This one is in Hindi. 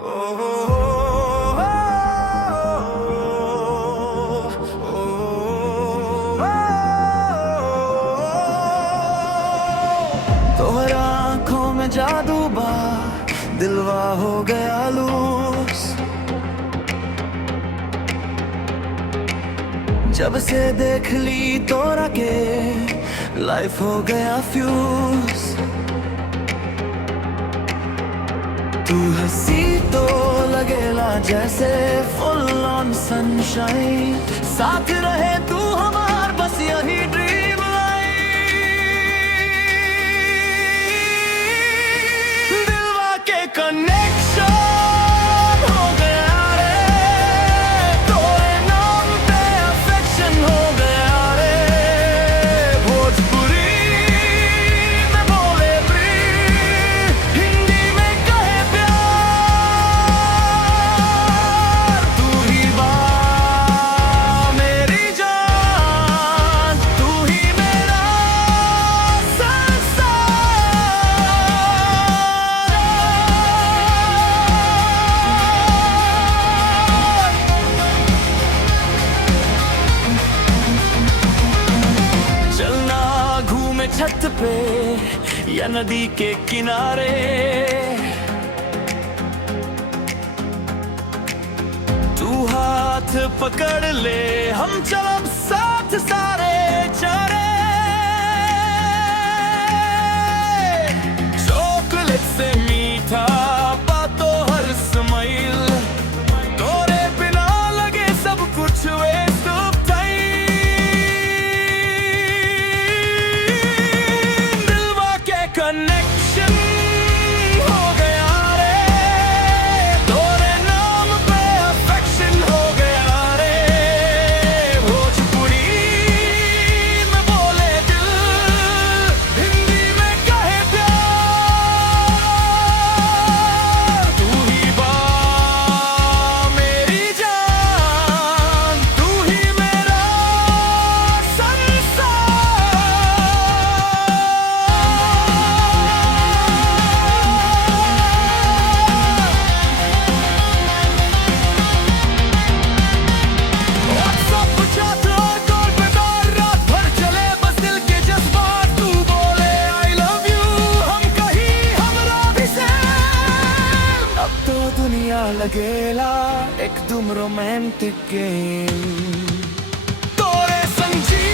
तोहरा आँखों में जादू बा, दिलवा हो गया लूस। जब से देख ली तोरा के लाइफ हो गया फ्यूज। तू हंसी तो लगेला जैसे फुल ऑन सनशाइन, साथ रहे तू हमार बस यही ड्रीम लाइन। दिलवा के कनेक्शन हो गया रे, तोरे नाम पे अफेक्शन हो गया रे। भोजपुरी में बोले प्रीत, हिंदी में कहे प्यार। तू ही बात मेरी जान, तू ही मेरा संसार। चलना घूमे छत पे या नदी के किनारे, तू हाथ पकड़ ले हम चलब साथ सारे चारे। चॉकलेट से मीठा बातों हर स्माइल, तोरे बिना लगे सब कुछ वेस्ट ऑफ टाइम। दिलवा के कनेक्शन हो गया रे, तोरे नाम पे अफेक्शन हो गया रे। भोजपुरी में बोले दिल, हिंदी में कहे प्यार। तू ही बात मेरी जान, तू ही मेरा संसार। WhatsApp पर chat और कॉल पे बात, रात भर चले बस दिल के जज्बात। तू बोले I love you, हम कहीं हमरा भी same। अब तो दुनिया लगेला एकदम रोमांटिक गेम, तोरे संग जी